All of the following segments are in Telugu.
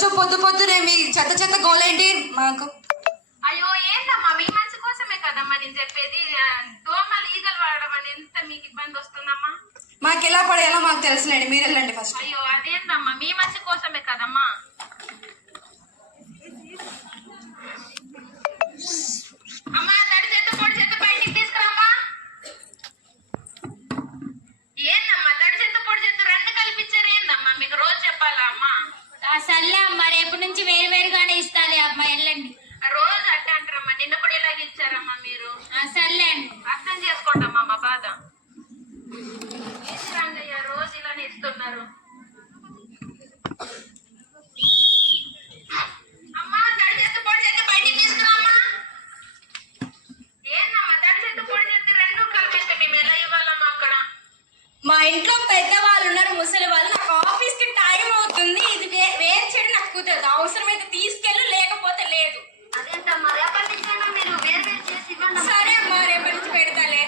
రోజు పొద్దు పొద్దునే మీ చెత్త చెత్త గోలేంటి మాకు? అయ్యో ఏంటమ్మా, మీ మంచి కోసమే కదమ్మా నేను చెప్పేది. దోమలు ఈగలు వాడడం అని ఎంత మీకు ఇబ్బంది వస్తుందమ్మా? మాకు ఎలా పడేయాలో మాకు తెలుసులేండి, మీరు వెళ్ళండి ఫస్ట్. అయ్యో అదేంటమ్మా, మీ మంచి కోసమే కదమ్మా. అమ్మా తడి చెత్త పొడి చెత్త బయటికి తీసుకురామ్మా. ఏందమ్మా తడి చెత్త పొడి చెత్త రెండు కల్పించారు ఏందమ్మా? మీకు రోజు చెప్పాలా అమ్మా? సర్లే అమ్మ, రేపు నుంచి వేరువేరుగానే ఇస్తాలే అమ్మ, వెళ్ళండి. రోజు అట్టే అంటారమ్మా, నిన్న కూడా ఇలాగ ఇచ్చారమ్మా మీరు. సర్లే అండి. అర్థం చేసుకోండి అమ్మా మా బాధ. ఏంటి రంగయ్య రోజు ఇలానే ఇస్తున్నారు? అమ్మా తడి చెత్త పొడి చెత్త బయటికి తీసుకురామ్మా. ఏందమ్మా తడి చెత్త పొడి చెత్త రెండు కలిపేస్తే మేము ఎలా ఇవ్వాలమ్మా అక్కడ? మా ఇంట్లో పెద్ద వాళ్ళు ఉన్నారు, ముసలి వాళ్ళు. నాకు ఆఫీస్ కి టైం అవుతుంది, ఇది వేరు చేయడం నాకు కుదరదు. అవసరమైతే తీసుకెళ్ళు, లేకపోతే లేదు. అదేంటమ్మా రేపటి నుంచైనా మీరు వేరు వేరు చేసి ఇవ్వండి. సరే అమ్మా, రేపటి నుంచి పెడతాలే.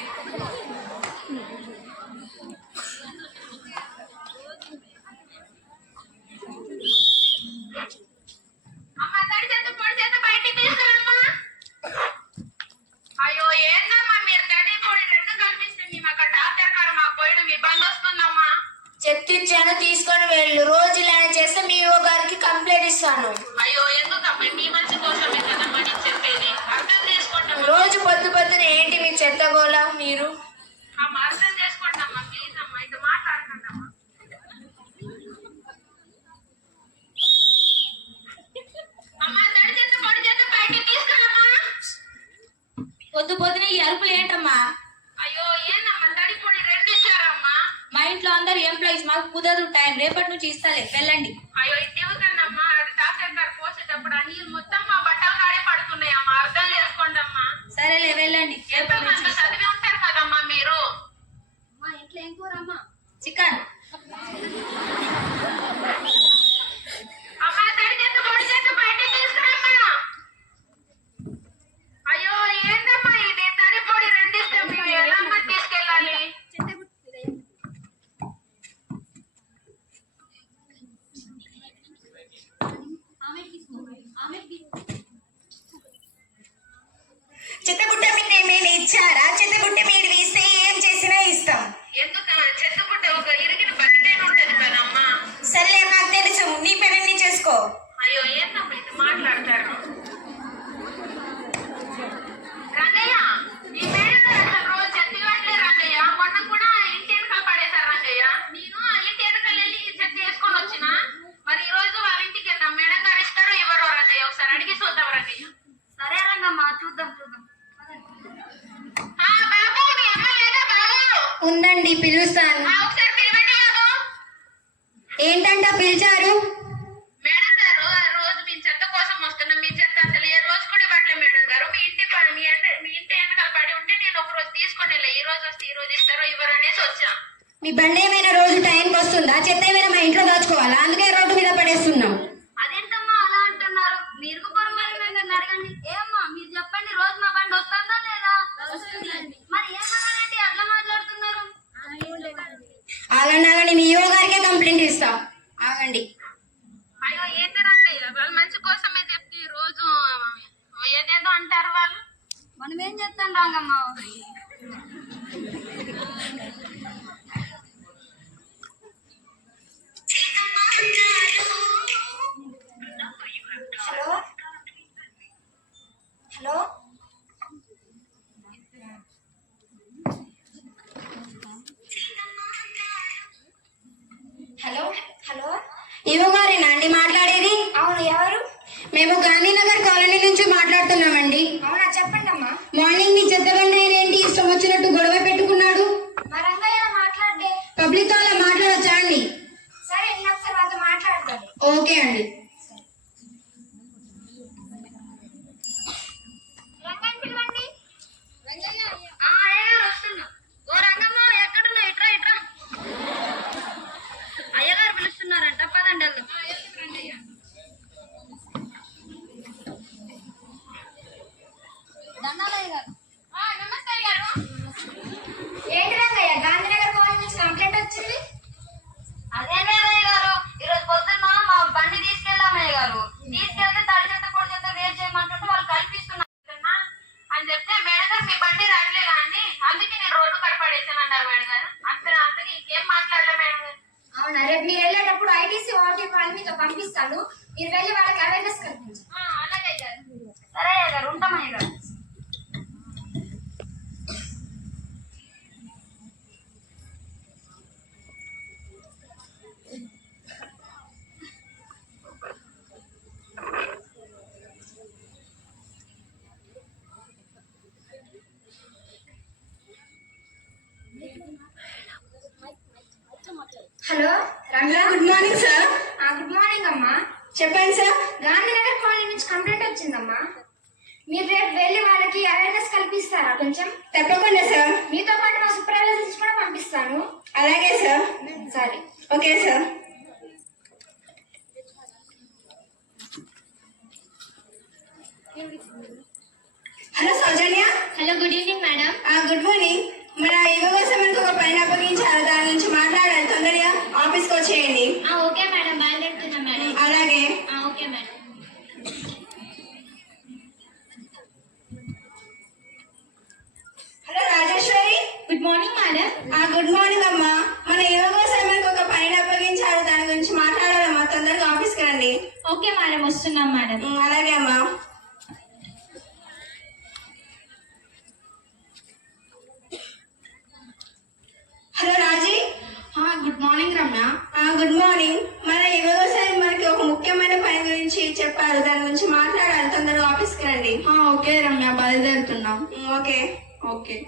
అమ్మా తడి చెత్త పొడి చెత్త బయటికి తీసుకురమ్మా. అయ్యో ఏందమ్మా మీరు తడి పొడి రెండు కల్పిస్తే మేము అక్కడ డాక్టర్ కాడ మాకు పోయడం ఇబ్బంది వస్తుందమ్మా. చెప్తిచ్చాను, తీసుకొని వెళ్ళు. రోజు ఇలానే చేస్తే మీ గారికి కంప్లైంట్ ఇస్తాను. అయ్యో ఎందుకమ్మా, మీ మంచి కోసమే కదమ్మా నేను చెప్పేది. అర్థం చేసుకోండి రోజు పొద్దు పొద్దున ఏంటి మీ చెత్తగోళ? మీరు అమ్మా, అర్థం చేసుకోండి అమ్మా ప్లీజ్ అమ్మా, ఇటు మాట్లాడకండి అమ్మా. అమ్మా తడి చెత్త పొడి చెత్త బయటికి తీసుకురమ్మా. పొద్దు పొద్దున ఈ అరుపులు ఏంటమ్మా? అయ్యో ఏందమ్మా తడి పొడి రెండు ఇచ్చారమ్మా. మా ఇంట్లో అందరు ఎంప్లాయీస్, మాకు కుదరదు టైం. రేపటి నుంచి ఇస్తాలే, వెళ్ళండి. అయ్యో ఇటు ఇవ్వకండమ్మా, అది డాక్టర్ గారు పోసేటప్పుడు ఆ నీళ్ళు మొత్తం మా బట్టలు కాడే పడుతున్నాయి అమ్మా. అర్థం చేసుకోండి అమ్మా. సరేలే, వెళ్ళండి. రేపటి నుంచి ఎంత చదివి ఉంటారు కదమ్మా మీరు. మా ఇంట్లో ఏం కూరమ్మా? చికెన్. అమ్మా తడి చెత్త పొడి చెత్త బయటికి తీసుకురమ్మా. అయ్యో ఏందమ్మా ఇది తడి పొడి రెండు ఇస్తే మేము ఎలా అమ్మా తీసుకెళ్ళాలి? చెత్తబుట్ట మేము ఇచ్చారా? చెత్తబుట్ట మీరు వేస్తే ఏం చేసినా ఇస్తాం. ఎందుకమ్మా చెత్తబుట్ట ఒక ఇరిగిన బకెట్ ఉంటది కదమ్మా. సర్లే, మాకు తెలుసు, నీ పని చేసుకో. అయ్యో ఏందమ్మా ఇటు మాట్లాడతారు? రంగయ్య ఈ మేడం అసలు రోజు చెత్త ఇవ్వట్లే రంగయ్య. మొన్న కూడా ఇంటి వెనకాల పడేశారు రంగయ్య. నేను ఆ ఇంటి వెనకాల వెళ్ళి చెత్త చేసుకొని వచ్చిన. మరి ఈ రోజు వాళ్ళ ఇంటికి వెళ్దాం, మేడం గారు ఇస్తారో ఇవ్వరో రంగయ్య, ఒకసారి అడిగి చూద్దాం రంగయ్య. సరే రంగమ్మా, చూద్దాం చూద్దాం. బాబు మీ అమ్మ లేదా బాబు? ఉండండి, పిలుస్తాను. ఒకసారి పిలవండి బాబు. ఏంటంట పిలిచారు? మేడం గారు ఆ రోజు మీ చెత్త కోసం వస్తున్నాం. మీ చెత్త అసలు ఏ రోజు కూడా ఇవ్వట్లేదు మేడం గారు. మీ ఇంటి వెనకాల పడి ఉంటే నేను ఒక రోజు తీసుకొని వెళ్ళా. ఈ రోజు వస్తే ఈ రోజు ఇస్తారో ఇవ్వరో అనేసి వచ్చా. మీ బండి ఏమైనా రోజు టైంకి వస్తుందా? చెత్త ఏమైనా మా ఇంట్లో దాచుకోవాలా? అందుకే రోడ్డు మీద పడేస్తున్నాం. అదేంటమ్మా అలా అంటున్నారు? మీరు అడగండి. ఏమ్మా మీరు చెప్పండి, రోజు మా బండి వస్తుందా లేదా? మరి ఏమన్నారండి అట్లా మాట్లాడుతున్నారు? ఆగండి, మీ యువ గారికే కంప్లైంట్ ఇస్తాం. ఆగండి. అయ్యో ఏంటండి, వాళ్ళు మంచి కోసమే చెప్తే రోజు ఏదేదో అంటారు వాళ్ళు. మనం ఏం చేస్తాం రాంగమ్మ? హలో హలో హలో హలో యువ గారేనా అండి మాట్లాడేది? అవును, ఎవరు? మేము గాంధీనగర్ కాలనీ నుంచి మాట్లాడుతున్నామండి. అవునా, చెప్పండి అమ్మా. మార్నింగ్ మీ చెత్త బండి ఆయన ఏంటి ఇష్టం వచ్చినట్టు గొడవ పెట్టుకున్నాడు? మా రంగయ్య మాట్లాడే. పబ్లిక్ తో అలా మాట్లాడొచ్చా అండి? సరే, నేను ఒకసారి వాళ్ళతో మాట్లాడతాను. ఓకే అండి. రంగయ్య పిలవండి. అయ్యగారు వస్తున్నా. ఓ రంగమ్మ ఎక్కడున్నా? ఇట్రా ఇట్రా. అయ్యగారు పిలుస్తున్నారంట, పదండి వెళ్దాం. నమస్తే అయ్యగారు. ఏంటి రంగయ్య, గాంధీనగర్ కాలనీ నుంచి కంప్లైంట్ వచ్చింది? అదేనే అయ్యగారు, ఈరోజు పొద్దున్న మా బండి తీసుకెళ్ళాం అయ్యగారు. Morning sir. గుడ్ మార్నింగ్ అమ్మా. చెప్పండి సార్. గాంధీనగర్ కాలనీ నుంచి కంప్లైంట్ వచ్చిందమ్మా. మీరు రేపు వెళ్ళి వాళ్ళకి అవేర్నెస్ కల్పిస్తారా కొంచెం? తప్పకుండా సార్. మీతో పాటు మా సూపర్వైజర్స్ కూడా పంపిస్తాను. అలాగే సార్. సరే. Okay sir. Hello Soujanya. Hello, good evening madam. Good morning. మన ఇవ్వ కోసం మనకు ఒక పని అప్పగించారు, దాని గురించి మాట్లాడాలి. తొందరగా ఆఫీస్కి వచ్చేయండి. ఓకే మేడం, బయలుదేరుతున్నాం మేడం. అలాగే. Okay madam. Hello Rajeswari. Good morning madam. Good morning అమ్మా. మన ఇవ్వ కోసం మనకు ఒక పని అప్పగించారు, దాని గురించి మాట్లాడాలమ్మా. తొందరగా ఆఫీస్కి రండి. ఓకే మేడం, వస్తున్నాం మేడం. అలాగే అమ్మా. Hello Raji. Good morning Ramya. Good morning. మన యువసారి మనకి ఒక ముఖ్యమైన పని గురించి చెప్పారు, దాని గురించి మాట్లాడాలి. తొందరగా ఆఫీస్కి రండి. ఓకే రమ్య, బయలుదేరుతున్నాం. ఓకే. ఓకే.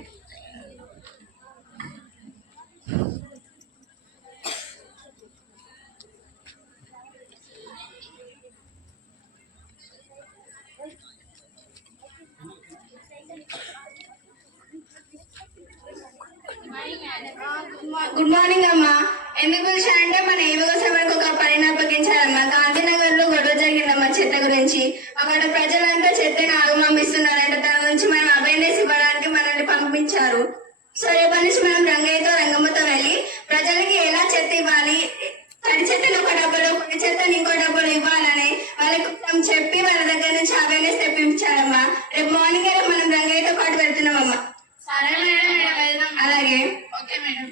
గుడ్ మార్నింగ్ అమ్మా. ఎందుకు పిలిచారంటే మన యువసారి మనకు ఒక పని అప్పగించారమ్మా. గాంధీనగర్ లో గొడవ జరిగిందమ్మా చెత్త గురించి. అక్కడ ప్రజలంతా చెత్తని ఆగమంపిస్తున్నారంట. దాని గురించి మనం అవేర్నెస్ ఇవ్వడానికి మనల్ని పంపించారు. సో రేపటి నుంచి మనం రంగయ్యతో రంగమ్మతో వెళ్ళి ప్రజలకి ఎలా చెత్త ఇవ్వాలి, తడి చెత్తను ఒక డబ్బులు, పొడి చెత్తని ఇంకో డబ్బులు ఇవ్వాలని వాళ్ళకి చెప్పి వాళ్ళ దగ్గర నుంచి అవేర్నెస్ తెప్పించారమ్మా. రేపు మార్నింగ్ మనం రంగయ్యతో పాటు వెళ్తున్నామమ్మా. సరే మేడం, వెళ్దాం. అలాగే. Okay madam.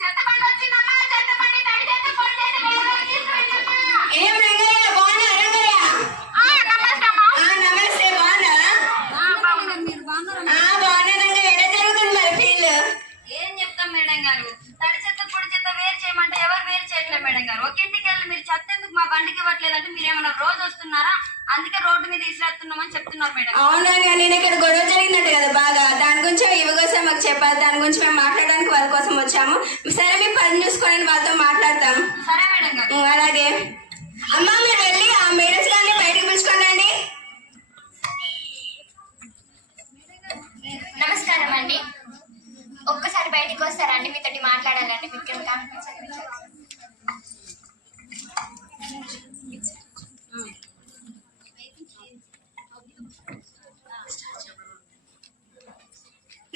చెత్తబండి వచ్చిందమ్మా, చెత్తబండి తడి చెత్త పొడి చెత్త వేరు తీసుకురండమ్మా. ఏం రంగయ్య, బాగున్నా రంగయ్య? నమస్తే అమ్మా. నమస్తే, బాగున్నారా? బాగున్నా రంగయ్య. ఎలా జరుగుతుంది మరి ఫీల్డ్? ఏం చెప్తాం మేడం గారు, తడి చెత్త పొడి చెత్త వేరు చేయమంటే ఎవరు వేరు చేయట్లేదు మేడం గారు. ఒక ఇంటికి వెళ్ళి మీరు చెత్త ఎందుకు మా బండికి ఇవ్వట్లేదంటే మీరేమన్నా రోజు వస్తున్నారా, అందుకే రోడ్డు మీద ఇసిరేస్తున్నామని చెప్తున్నారు మేడం. అవునా, నేను ఇక్కడ గొడవ జరిగినట్టు కదా బాగా, దాని గురించి ఇవ్వ కోసం మాకు చెప్పారు. దాని గురించి మేము మాట్లాడడానికి వాళ్ళ కోసం వచ్చాము. సరే, మీ పని చూసుకోవడానికి వాళ్ళతో మాట్లాడతాం. సరే మేడం గారు. అలాగే. అమ్మా, మీరు వెళ్ళి ఆ మేడమ్స్ గారిని బయటకు పిలుచుకోండి. నమస్కారం అండి, ఒక్కసారి బయటికి వస్తారా అండి, మీతోటి మాట్లాడాలండి. మీకు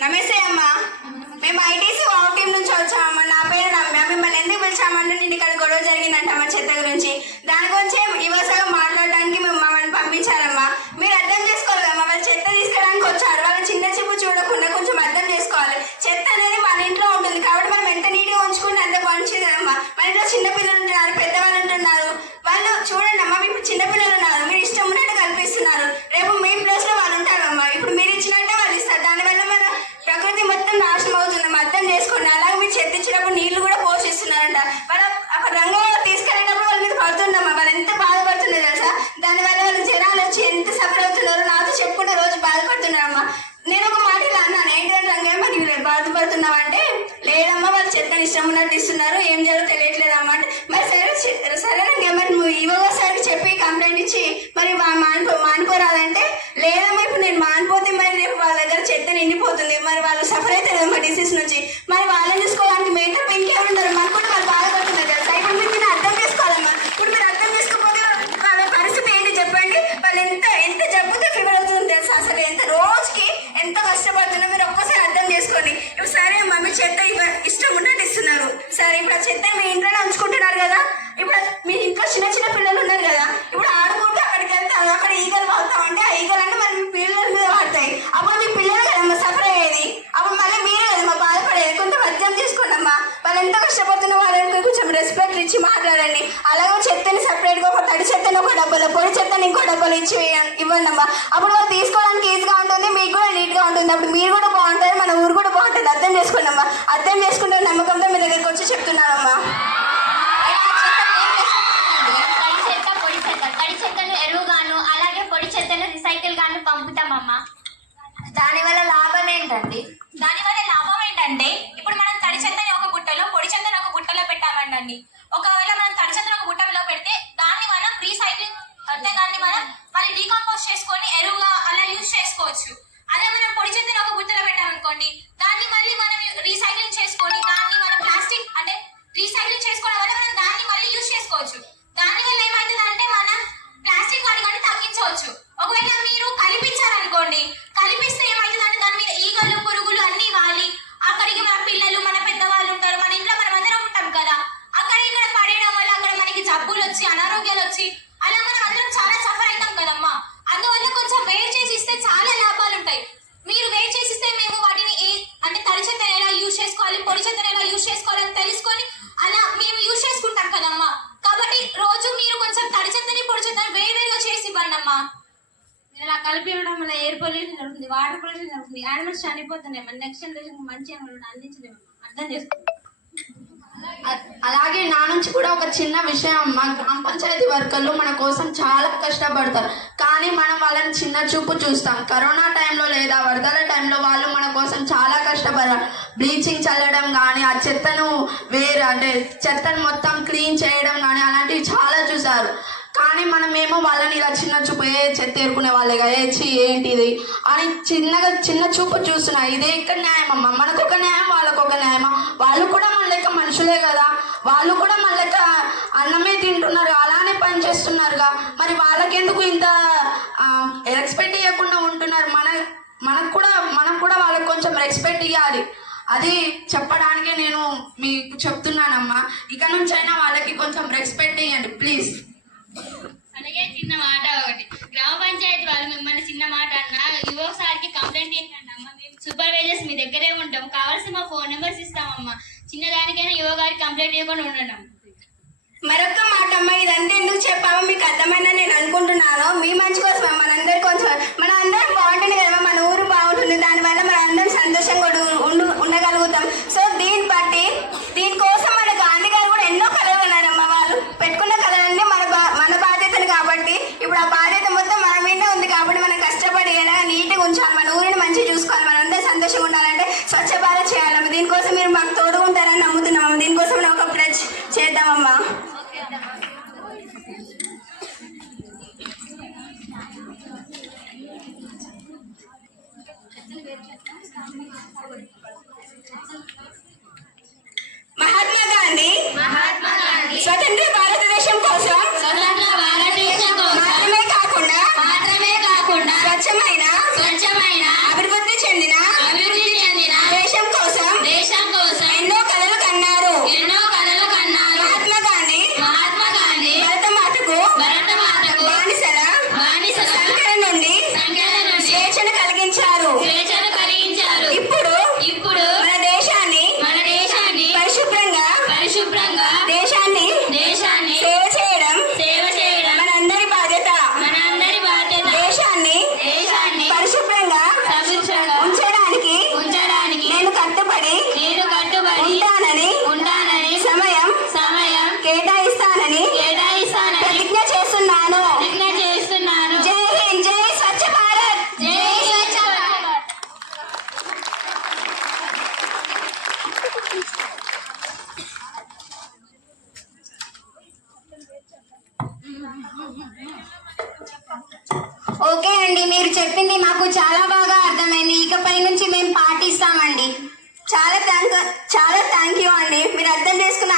నమస్తే అమ్మా. మేము ఐటీసీ వావ్ టీం నుంచి వచ్చామమ్మా. నా పేరు రమ్య. మిమ్మల్ని ఎందుకు పిలిచామంటే నేను ఇక్కడ గొడవ జరిగిందంటమ్మా చెత్త గురించి. దాని గురించి యువసగా మాట్లాడడానికి మేము మమ్మల్ని పంపించారమ్మా. మీరు అర్థం చేసుకోవాలి కదమ్మా, వాళ్ళు చెత్త తీసుకురావడానికి వచ్చారు. వాళ్ళు చిన్న చూపు చూడకుండా కొంచెం అర్థం చేసుకోవాలి. చెత్త అనేది మన ఇంట్లో ఉంటుంది కాబట్టి మనం ఎంత నీట్గా ఉంచుకుంటే అంత మంచిదమ్మా. మన ఇంట్లో చిన్నపిల్లలు ఉంటున్నారు, పెద్దవాళ్ళు ఉంటున్నారు. వాళ్ళు చూడండి అమ్మా, ఇప్పుడు చిన్నపిల్లలు ఉన్నారు, మీరు ఇష్టం ఉన్నట్టు కల్పిస్తున్నారు. రేపు మీ ప్లేస్ లో వాళ్ళు ఉంటారమ్మా. ఇప్పుడు మీరు ఇచ్చినట్టే వాళ్ళు ఇస్తారు. దానివల్ల మన ప్రకృతి మొత్తం నాశనం అవుతుందమ్మా. అర్థం చేసుకోండి. అలాగే మీరు చెత్త ఇచ్చినప్పుడు నీళ్లు కూడా పోషిస్తున్నారంట. వాళ్ళు అక్కడ రంగంలో తీసుకెళ్ళినప్పుడు వాళ్ళ మీద పడుతుందమ్మా. వాళ్ళు ఎంత బాధపడుతున్నారు తెలుసా. దానివల్ల వాళ్ళు జనాలు వచ్చి ఎంత సఫర్ అవుతున్నారు, నాతో చెప్పుకుంటే రోజు బాధపడుతున్నారమ్మా. నేను ఒక మాట ఇలా అన్నాను, ఏంటంటే రంగయ్య మరి బాధపడుతున్నావు అంటే, లేదమ్మా వాళ్ళు చెత్తని ఇష్టం ఉన్నట్టు ఇస్తున్నారు, ఏం జరుగుతుందో తెలియట్లేదు అన్నమాట. మరి సరే రంగయ్య, మరి నువ్వు ఇవ్వసారికి చెప్పి కంప్లైంట్ ఇచ్చి మరి మానిపోరాదంటే, లేదమ్మా ఇప్పుడు నేను మానిపోతే మరి రేపు వాళ్ళ దగ్గర చెత్త నిండిపోతుంది, మరి వాళ్ళు సఫర్ అవుతారు కదమ్మా డిసీజ్ నుంచి. మరి వాళ్ళని చూసుకోవడానికి మేము తప్ప ఇంకెవరు ఉన్నారు, మాకు కూడా వాళ్ళు బాధపడుతున్నారు తెలుసా. ఇప్పుడు మీరు అర్థం చేసుకోవాలమ్మా. ఇప్పుడు మీరు అర్థం చేసుకోకపోతే వాళ్ళ పరిస్థితి ఏంటి చెప్పండి. వాళ్ళు ఎంత జబ్బుతో ఫీవర్ అవుతుంది తెలుసా. అసలు ఎంత రోజుకి ఎంత కష్టపడుతున్నా మీరు ఒక్కసారి అర్థం చేసుకోండి. ఇప్పుడు సరే మమ్మీ చెత్త ఇష్టం ఉన్నట్టు ఇస్తున్నారు. సరే, ఇప్పుడు ఆ చెత్త మీ ఇంట్లోనే ఉంచుకుంటున్నారు కదా. ఇప్పుడు మీ ఇంట్లో చిన్న చిన్న పిల్లలు ఉన్నారు కదా, ఇప్పుడు ఆడుకుంటూ అక్కడికి వెళ్తే అక్కడ ఈగలు వాళ్తామంటే ఆ ఈగలు అంటే మరి మీ పిల్లల మీద పడతాయి. అప్పుడు మీ పిల్లలు కదమ్మా సఫర్ అయ్యేది. అప్పుడు మళ్ళీ మీరే కదమ్మా బాధపడేది. కొంచెం అర్థం చేసుకోండి అమ్మా. వాళ్ళు ఎంత కష్టపడుతున్న వాళ్ళకి కొంచెం రెస్పెక్ట్ ఇచ్చి మాట్లాడండి. అలాగే చెత్తని సపరేట్గా ఒక తడి చెత్తని ఒక డబ్బాలో, పొడి చెత్తని ఇంకో డబ్బాలో ఇచ్చి ఇవ్వండి అమ్మా. అప్పుడు వాళ్ళు తీసుకోవడానికి ఈజీగా ఉంటుంది, మీకు కూడా నీట్గా ఉంటుంది. అప్పుడు మీరు కూడా బాగుంటారు, మన ఊరు కూడా బాగుంటుంది. అర్థం చేసుకోండి అమ్మా. అర్థం చేసుకుంటే నమ్మకంతో మీ దగ్గరికి వచ్చి చెప్తున్నానమ్మా. తడి చెత్త పొడి చెత్త, తడి చెత్త దానివల్ల లాభం ఏంటండి? దానివల్ల లాభం ఏంటంటే ఇప్పుడు మనం తడి చెత్తని ఒక బుట్టలో పొడి చెత్తని ఒక బుట్టలో పెట్టామండి. ఒకవేళ మనం తడి చెత్తని ఒక బుట్టలో పెడితే దాన్ని మనం రీసైక్లింగ్ అంటే దాన్ని మనం మళ్ళీ డీకంపోజ్ చేసుకొని ఎరువుగా అలా యూజ్ చేసుకోవచ్చు. అదే మనం పొడి చెత్తని ఒక బుట్టలో పెట్టామనుకోండి దాన్ని మళ్ళీ మనం రీసైక్లింగ్ చేసుకొని దాన్ని మనం ప్లాస్టిక్ అంటే రీసైక్లింగ్ చేసుకోవడం వల్ల మనం దాన్ని మళ్ళీ యూజ్ చేసుకోవచ్చు. దానివల్ల ఏమవుతుందంటే మనం ప్లాస్టిక్ వాడకాన్ని తగ్గించవచ్చు. ఒకవేళ మీరు కలిపించారనుకోండి, కలిపిస్తే ఏమవుతుందంటే దాని మీద ఈగలు పురుగులు అన్ని వాలి అక్కడికి మన పిల్లలు మన పెద్దవాళ్ళు ఉంటారు, మన ఇంట్లో మనం అందరం ఉంటాం కదా, అక్కడ ఇక్కడ పడేయడం వల్ల అక్కడ మనకి జబ్బులు వచ్చి అనారోగ్యాలు వచ్చి అలా మనం అందరం చాలా సఫర్ అవుతాం కదమ్మా. అందువల్ల కొంచెం వేరు చేసి ఇస్తే చాలా లాభాలు ఉంటాయి. మీరు వేరు చేసి ఇస్తే మేము వాటిని అంటే తడి చెత్తని ఎలా యూజ్ చేసుకోవాలి, పొడి చెత్తని ఎలా యూజ్ చేసుకోవాలని తెలుసుకొని అలా మేము యూజ్ చేసుకుంటాం కదమ్మా. కాబట్టి రోజు మీరు కొంచెం తడి చెత్తని పొడి చెత్తని వేరువేరుగా చేసి ఇవ్వండి అమ్మా. ఇలా కలిపి ఇవ్వడం వల్ల ఎయిర్ పొల్యూషన్ జరుగుతుంది, వాటర్ పొల్యూషన్ జరుగుతుంది, యానిమల్స్ చనిపోతున్నాయి. మన నెక్స్ట్ జనరేషన్ మంచిగా అందించలేము, అర్థం చేసుకోండి. అలాగే నా నుంచి కూడా ఒక చిన్న విషయం అమ్మ, గ్రామ పంచాయతీ వర్కర్లు మన కోసం చాలా కష్టపడతారు, కానీ మనం వాళ్ళని చిన్న చూపు చూస్తాం. కరోనా టైంలో లేదా వరదల టైంలో వాళ్ళు మన కోసం చాలా కష్టపడారు. బ్లీచింగ్ చల్లడం కానీ, ఆ చెత్తను అంటే చెత్తను మొత్తం క్లీన్ చేయడం కానీ అలాంటివి చాలా చూసారు. కానీ మనమేమో వాళ్ళని ఇలా చిన్న చూపు చెత్త ఏరుకునే వాళ్ళేగా ఏంటిది అని చిన్న చూపు చూస్తున్నా. ఇదే ఇక్కడ న్యాయం అమ్మ, మనకు ఒక న్యాయం వాళ్ళకు ఒక న్యాయమా? వాళ్ళు కూడా మన లెక్క మనుషులే కదా, వాళ్ళు కూడా మన లెక్క అన్నమే తింటున్నారు, అలానే పని చేస్తున్నారుగా. మరి వాళ్ళకెందుకు ఇంత రెస్పెక్ట్ ఇవ్వకుండా ఉంటున్నారు? మనం కూడా వాళ్ళకి కొంచెం రెస్పెక్ట్ ఇవ్వాలి. అది చెప్పడానికే నేను మీకు చెప్తున్నానమ్మా. ఇక నుంచి అయినా వాళ్ళకి కొంచెం రెస్పెక్ట్ ఇవ్వండి ప్లీజ్. అలాగే చిన్న మాట ఒకటి, గ్రామ పంచాయతీ వాళ్ళు మిమ్మల్ని చిన్న మాట అన్న యువ సార్కి కంప్లైంట్ ఏంటండి అమ్మ, మేము సూపర్వైజర్స్ మీ దగ్గరే ఉంటాం, కావాల్సిన మా ఫోన్ నెంబర్స్ ఇస్తామమ్మా, చిన్నదానికైనా యువ గారికి కంప్లైంట్ ఇవ్వకుండా ఉండడం. మరొక మాట అమ్మ, ఇదంతా ఎందుకు చెప్పామో మీకు అర్థమైందని నేను అనుకుంటున్నాను. మీ మంచి కోసం మనందరి కొంచెం మన అందరం బాగుంటుంది కదా, మన ఊరు బాగుంటుంది, దానివల్ల మన అందరం సంతోషంగా ఉండగలుగుతాం. సో దీనికోసం మన గాంధీ గారు కూడా ఎన్నో కళలు ఉన్నారమ్మ. వాళ్ళు పెట్టుకున్న కళలన్నీ మన బాధ్యతలు కాబట్టి ఇప్పుడు ఆ బాధ్యత మొత్తం మన మీద ఉంది. కాబట్టి మనం కష్టపడి నీట్గా ఉంచాలి, మన ఊరిని మంచిగా చూసుకోవాలి, మన అందరూ సంతోషంగా ఉండాలంటే స్వచ్ఛ భారత్ చేయాలమ్మ. దీనికోసం మీరు మాకు తోడుగా ఉంటారని నమ్ముతున్నామమ్మ. దీనికోసం నేను ఒక ప్లెడ్జ్ చేద్దామమ్మా. మహాత్మా గాంధీ స్వతంత్ర భారతదేశం కోసం మాత్రమే కాకుండా స్వచ్ఛమైన అభివృద్ధి చెందిన దేశం కోసం ఎన్నో కలలు కన్నారు. మహాత్మా గాంధీ భరతమాతకు బానిసల సంఖ్యల నుండి స్వేచ్ఛను కలిగించారు. ఇప్పుడు మన దేశాన్ని పరిశుభ్రంగా దేశాన్ని సేవ చేయడం మనందరి బాధ్యత. దేశాన్ని పరిశుభ్రంగా ఉంచడానికి నేను కట్టుబడి ఉంటానని సమయం కేటాయిస్తానని ప్రతిజ్ఞ చేస్తున్నాను. జై హింద్, జై స్వచ్ఛ భారత్. ఓకే అండి, మీరు చెప్పింది మాకు చాలా బాగా అర్థమైంది. ఇకపై నుంచి మేము పాటిస్తామండి. చాలా థ్యాంక్ యూ అండి, మీరు అర్థం చేసుకున్న